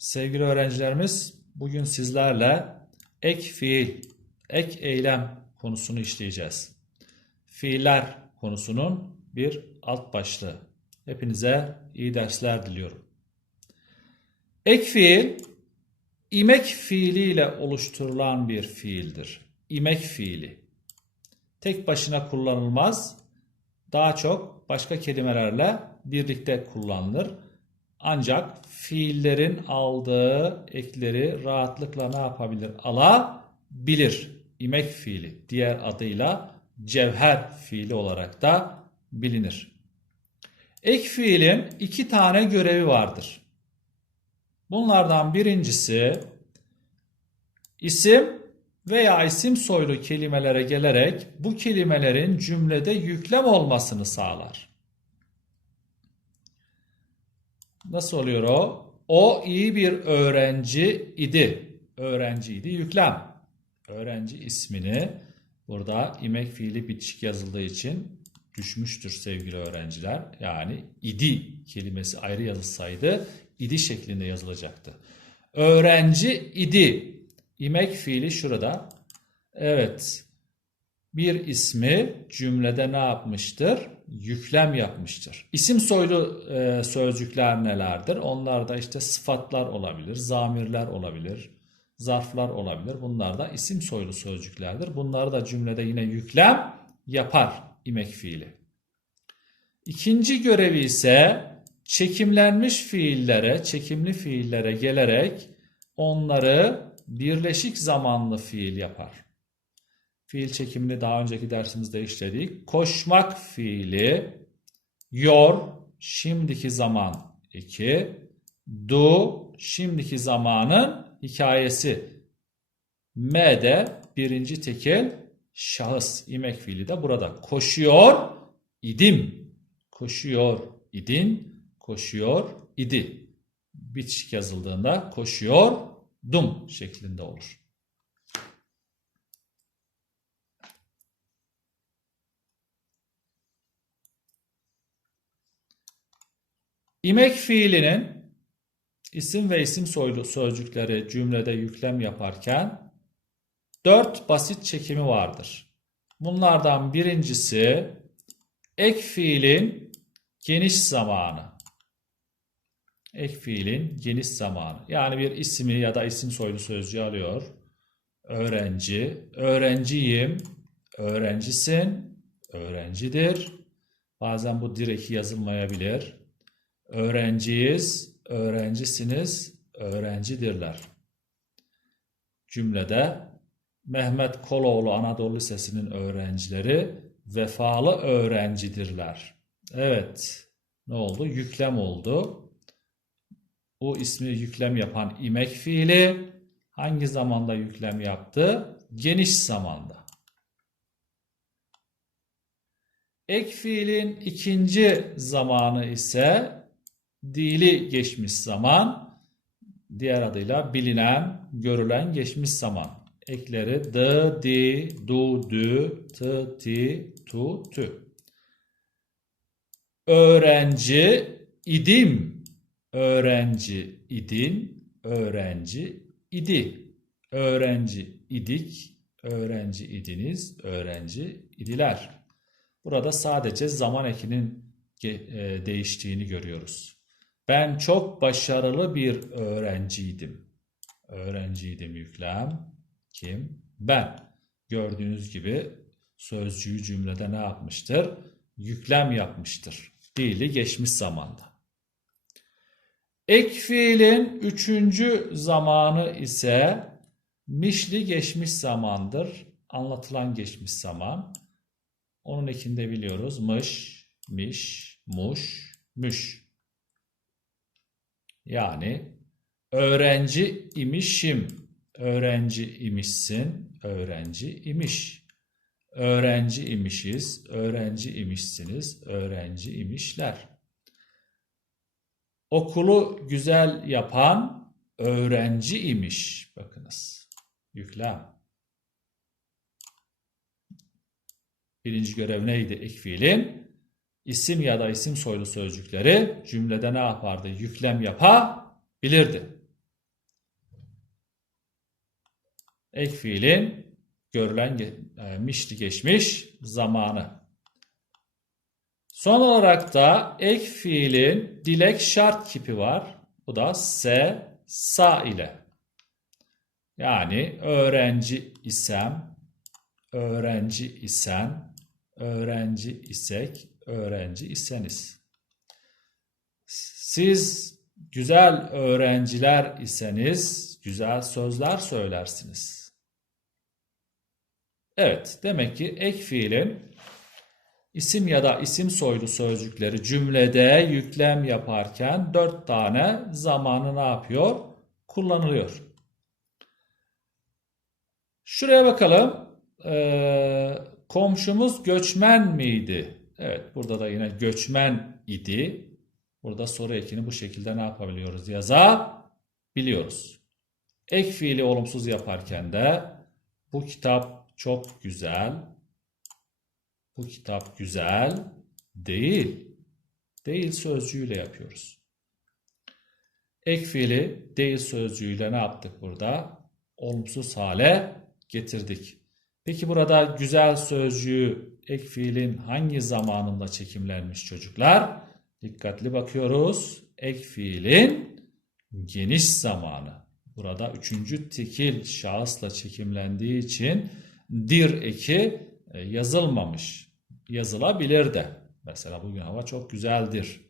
Sevgili öğrencilerimiz, bugün sizlerle ek fiil, ek eylem konusunu işleyeceğiz. Fiiller konusunun bir alt başlığı. Hepinize iyi dersler diliyorum. Ek fiil, imek fiiliyle oluşturulan bir fiildir. İmek fiili. Tek başına kullanılmaz, daha çok başka kelimelerle birlikte kullanılır. Ancak fiillerin aldığı ekleri rahatlıkla ne yapabilir? Alabilir. İmek fiili diğer adıyla cevher fiili olarak da bilinir. Ek fiilin iki tane görevi vardır. Bunlardan birincisi isim veya isim soylu kelimelere gelerek bu kelimelerin cümlede yüklem olmasını sağlar. Nasıl oluyor o? O iyi bir öğrenci idi. Öğrenciydi yüklem. Öğrenci ismini burada imek fiili bitişik yazıldığı için düşmüştür sevgili öğrenciler. Yani idi kelimesi ayrı yazılsaydı idi şeklinde yazılacaktı. Öğrenci idi. İmek fiili şurada. Evet. Bir ismi cümlede ne yapmıştır? Yüklem yapmıştır. İsim soylu e, sözcükler nelerdir? Onlar da işte sıfatlar olabilir, zamirler olabilir, zarflar olabilir. Bunlar da isim soylu sözcüklerdir. Bunlar da cümlede yine yüklem yapar imek fiili. İkinci görevi ise çekimlenmiş fiillere, çekimli fiillere gelerek onları birleşik zamanlı fiil yapar. Fiil çekimini daha önceki dersimizde işledik. Koşmak fiili yor şimdiki zaman 2 do şimdiki zamanın hikayesi m de birinci tekil şahıs imek fiili de burada. Koşuyor idim. Koşuyor idin. Koşuyor idi. Bitişik yazıldığında koşuyor dum şeklinde olur. İmek fiilinin isim ve isim soylu sözcükleri cümlede yüklem yaparken dört basit çekimi vardır. Bunlardan birincisi ek fiilin geniş zamanı. Ek fiilin geniş zamanı. Yani bir ismi ya da isim soylu sözcüğü alıyor. Öğrenci, öğrenciyim, öğrencisin, öğrencidir. Bazen bu direkt yazılmayabilir. Öğrenciyiz, öğrencisiniz, öğrencidirler. Cümlede Mehmet Koloğlu Anadolu Lisesi'nin öğrencileri vefalı öğrencidirler. Evet, ne oldu? Yüklem oldu. Bu ismi yüklem yapan imek fiili hangi zamanda yüklem yaptı? Geniş zamanda. Ek fiilin ikinci zamanı ise dili geçmiş zaman, diğer adıyla bilinen, görülen geçmiş zaman. Ekleri d, di, du, dü, t, ti, tu, tü. Öğrenci idim, öğrenci idin, öğrenci idi. Öğrenci idik, öğrenci idiniz, öğrenci idiler. Burada sadece zaman ekinin e, değiştiğini görüyoruz. Ben çok başarılı bir öğrenciydim. Öğrenciydim yüklem. Kim? Ben. Gördüğünüz gibi sözcüğü cümlede ne yapmıştır? Yüklem yapmıştır. Fiili geçmiş zamanda. Ek fiilin üçüncü zamanı ise mişli geçmiş zamandır. Anlatılan geçmiş zaman. Onun ekinde biliyoruz. Mış, miş, muş, müş. Yani öğrenci imişim, öğrenci imişsin, öğrenci imiş. Öğrenci imişiz, öğrenci imişsiniz, öğrenci imişler. Okulu güzel yapan öğrenci imiş. Bakınız. Yüklem. Birinci görev neydi ek fiilin? İsim ya da isim soylu sözcükleri cümlede ne yapardı? Yüklem yapabilirdi. Ek fiilin görülen e, mişli geçmiş zamanı. Son olarak da ek fiilin dilek şart kipi var. Bu da se, sa ile. Yani öğrenci isem, öğrenci isen, öğrenci isek, öğrenci iseniz. Siz güzel öğrenciler iseniz güzel sözler söylersiniz. Evet, demek ki ek fiilin isim ya da isim soylu sözcükleri cümlede yüklem yaparken dört tane zamanı ne yapıyor? Kullanılıyor. Şuraya bakalım. Ee, komşumuz göçmen miydi? Evet, burada da yine göçmen idi. Burada soru ekini bu şekilde ne yapabiliyoruz? Yazabiliyoruz. Ek fiili olumsuz yaparken de bu kitap çok güzel. Bu kitap güzel değil. Değil sözcüğüyle yapıyoruz. Ek fiili değil sözcüğüyle ne yaptık burada? Olumsuz hale getirdik. Peki burada güzel sözcüğü ek fiilin hangi zamanında çekimlenmiş çocuklar? Dikkatli bakıyoruz. Ek fiilin geniş zamanı. Burada üçüncü tekil şahısla çekimlendiği için dir eki e, yazılmamış. Yazılabilir de. Mesela bugün hava çok güzeldir.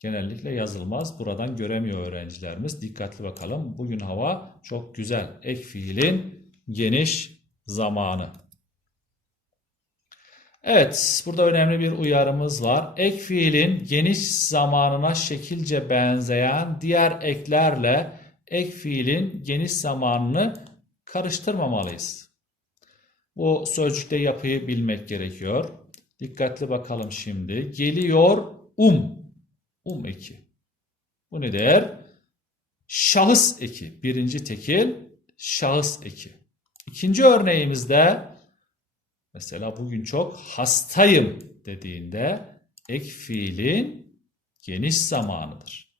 Genellikle yazılmaz. Buradan göremiyor öğrencilerimiz. Dikkatli bakalım. Bugün hava çok güzel. Ek fiilin geniş zamanı. Evet, burada önemli bir uyarımız var. Ek fiilin geniş zamanına şekilce benzeyen diğer eklerle ek fiilin geniş zamanını karıştırmamalıyız. Bu sözcükte yapıyı bilmek gerekiyor. Dikkatli bakalım şimdi. Geliyor um. Um eki. Bu nedir? Şahıs eki. Birinci tekil şahıs eki. İkinci örneğimizde mesela bugün çok hastayım dediğinde ek fiilin geniş zamanıdır.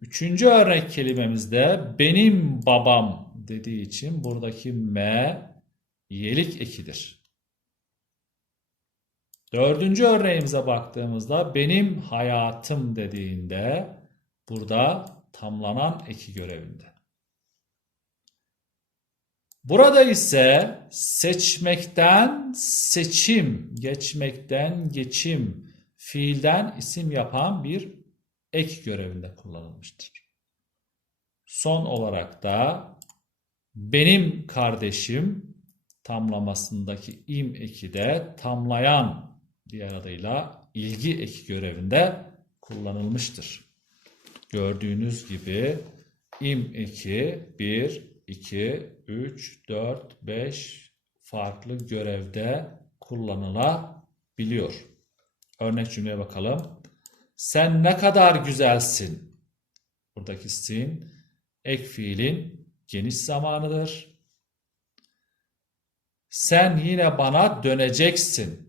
Üçüncü örnek kelimemizde benim babam dediği için buradaki me yelik ekidir. Dördüncü örneğimize baktığımızda benim hayatım dediğinde burada tamlanan eki görevinde. Burada ise seçmekten seçim, geçmekten geçim, fiilden isim yapan bir ek görevinde kullanılmıştır. Son olarak da benim kardeşim tamlamasındaki im eki de tamlayan diğer adıyla ilgi eki görevinde kullanılmıştır. Gördüğünüz gibi im eki 1, 2, 3, 4, 5 farklı görevde kullanılabiliyor. Örnek cümleye bakalım. Sen ne kadar güzelsin. Buradaki sin ek fiilin geniş zamanıdır. Sen yine bana döneceksin.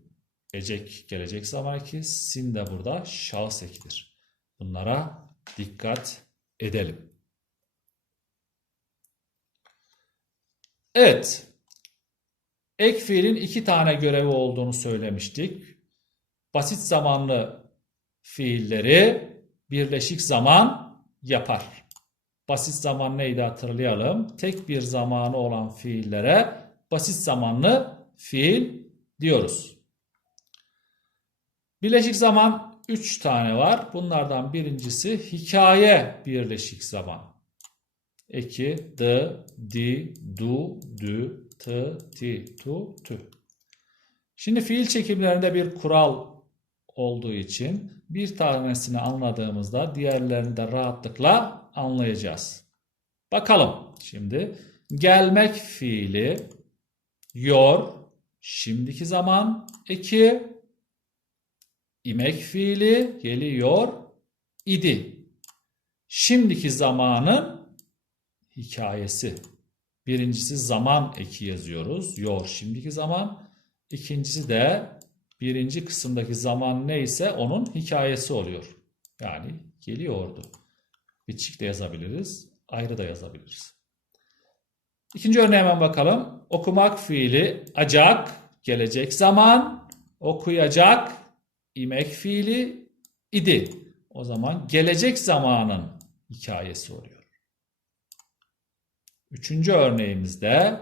Ecek gelecek zaman ki sin de burada şahıs ekidir. Bunlara dikkat edelim. Evet. Ek fiilin iki tane görevi olduğunu söylemiştik. Basit zamanlı fiilleri birleşik zaman yapar. Basit zaman neydi hatırlayalım. Tek bir zamanı olan fiillere basit zamanlı fiil diyoruz. Birleşik zaman 3 tane var. Bunlardan birincisi hikaye birleşik zaman. Eki, d, di, du, dü, t, ti, tu, tü. Şimdi fiil çekimlerinde bir kural olduğu için bir tanesini anladığımızda diğerlerini de rahatlıkla anlayacağız. Bakalım şimdi gelmek fiili yor şimdiki zaman eki imek fiili geliyor idi. Şimdiki zamanın hikayesi. Birincisi zaman eki yazıyoruz. Yor şimdiki zaman. İkincisi de birinci kısımdaki zaman neyse onun hikayesi oluyor. Yani geliyordu. Bitişik de yazabiliriz. Ayrı da yazabiliriz. İkinci örneğe hemen bakalım. Okumak fiili acak, gelecek zaman, okuyacak, imek fiili idi. O zaman gelecek zamanın hikayesi oluyor. Üçüncü örneğimizde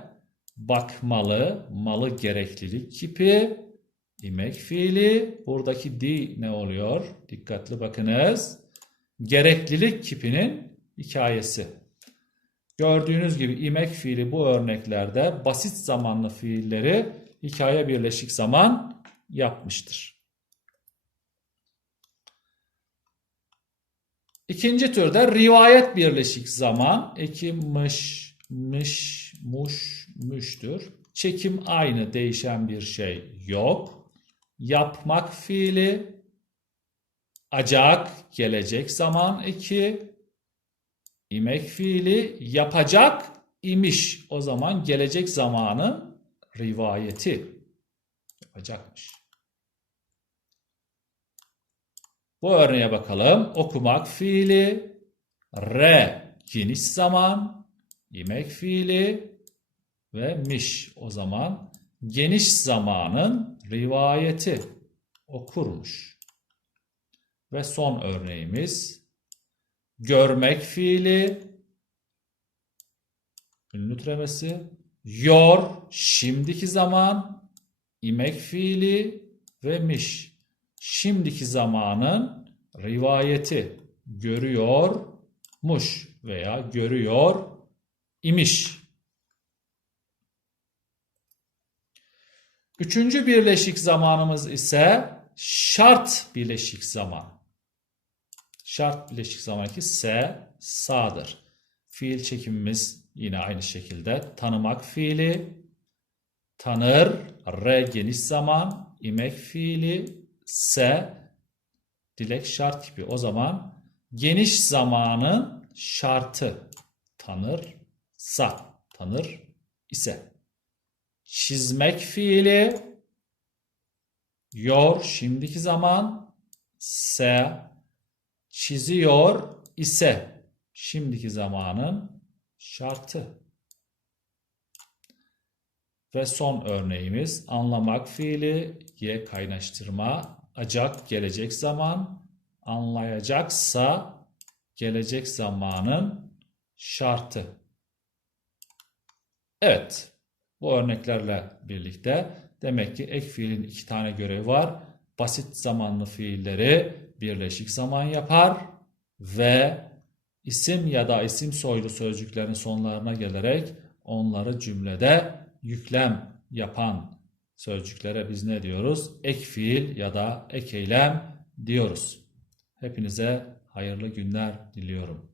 bakmalı, malı gereklilik kipi, imek fiili. Buradaki di ne oluyor? Dikkatli bakınız. Gereklilik kipinin hikayesi. Gördüğünüz gibi imek fiili bu örneklerde basit zamanlı fiilleri hikaye birleşik zaman yapmıştır. İkinci türde rivayet birleşik zaman eki mış, muş, müştür. Çekim aynı değişen bir şey yok. Yapmak fiili acak gelecek zaman eki imek fiili yapacak imiş. O zaman gelecek zamanın rivayeti yapacakmış. Bu örneğe bakalım. Okumak fiili, re geniş zaman, imek fiili ve miş. O zaman geniş zamanın rivayeti okurmuş. Ve son örneğimiz görmek fiili, ünlü türemesi, yor şimdiki zaman, imek fiili ve miş şimdiki zamanın rivayeti görüyormuş veya görüyor imiş. Üçüncü birleşik zamanımız ise şart birleşik zaman. Şart birleşik zaman ki se, sa'dır. Fiil çekimimiz yine aynı şekilde tanımak fiili, tanır, re geniş zaman, imek fiili, se dilek şart gibi. O zaman geniş zamanın şartı tanır sa tanır ise. Çizmek fiili yor şimdiki zaman se çiziyor ise şimdiki zamanın şartı. Ve son örneğimiz anlamak fiili ye kaynaştırma acak gelecek zaman anlayacaksa gelecek zamanın şartı. Evet. Bu örneklerle birlikte demek ki ek fiilin iki tane görevi var. Basit zamanlı fiilleri birleşik zaman yapar ve isim ya da isim soylu sözcüklerin sonlarına gelerek onları cümlede yüklem yapan sözcüklere biz ne diyoruz? Ek fiil ya da ek eylem diyoruz. Hepinize hayırlı günler diliyorum.